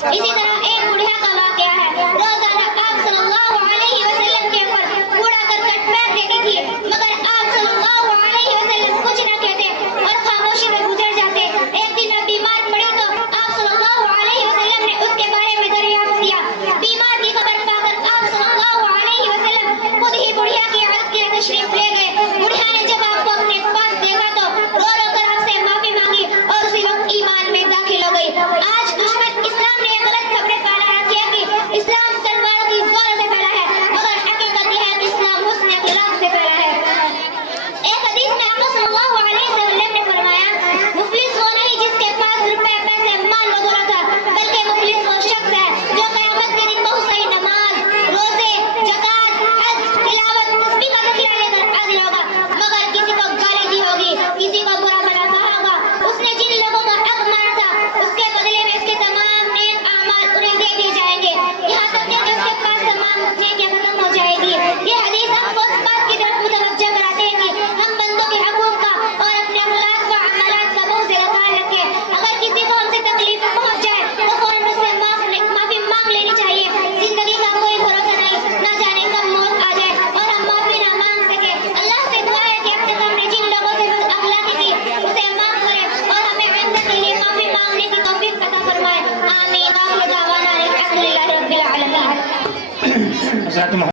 اسی طرح ایک بڑھیا کا واقعہ ہے، روزانہ آپ صلی اللہ علیہ وسلم کے اوپر کوڑا کرکٹ پھینک دیتی تھی، مگر آپ صلی اللہ علیہ وسلم کچھ نہ کہتے اور خاموشی میں گزر جاتے۔ ایک دن وہ بیمار پڑے تو آپ صلی اللہ علیہ وسلم نے اس کے بارے میں دریافت کیا۔ بیمار کی خبر پا کر آپ صلی اللہ علیہ وسلم خود ہی بڑھیا کی عیادت کے لیے تشریف لے گئے۔ بڑھیا نے جب آپ کو اپنے پاس دیکھا تو رو رو کر آپ سے معافی مانگی اور اسی وقت ایمان میں داخل ہو گئی۔ آج دشمن اسلام نے یہ غلط خبریں پھیلا رکھی ہے کہ اسلام تلواروں کی زور سے پھیلا ہے، مگر حقیقت یہ ہے کہ اسلام حسن اخلاق سے پھیلا ہے۔ ایک حدیث میں آقا صلی اللہ علیہ وسلم نے فرمایا، مفلس وہ نہیں جس کے پاس روپے پیسے مال و دولت ہے، بلکہ مفلس وہ شخص ہے جو قیامت کے دن بہت ساری نماز، روزے، زکوٰۃ، حج، تلاوت، تسبیح کا ذکر لے کر حاضر ہوگا، مگر کسی کو گالی دی ہوگی، کسی کو برا بھلا کہا ہوگا، اس نے جن لوگوں کا حق مارا تھا اس کے بدلے میں اس کے تمام نیک اعمال انہیں دے دیے جائیں گے، یہاں تک کہ اس کے پاس تمام نیکیاں ختم ہو جائے گی۔ یہ حدیث ہم کو اس بات کی طرف متوجہ کراتے ہیں کہ ہم بندوں کے حقوق کا اور اپنے اخلاق و عملات کا بہت زیادہ خیال رکھیں۔ اگر کسی کو ہم سے تکلیف پہنچ جائے تو فوراً اس سے معافی مانگ لینی چاہیے۔ زندگی کا کوئی بھروسہ نہیں، نہ جانے کب موت آ جائے اور ہم معافی نہ مانگ سکے۔ اللہ سے دعا ہے کہ اب تک ہم نے جن لوگوں سے بد اخلاقی کی اسے معاف کرے اور ہمیں آئندہ کے لیے معافی مانگنے کی توفیق عطا فرمائے۔ آمین۔ وآخر دعوانا الحمد للہ رب العالمین۔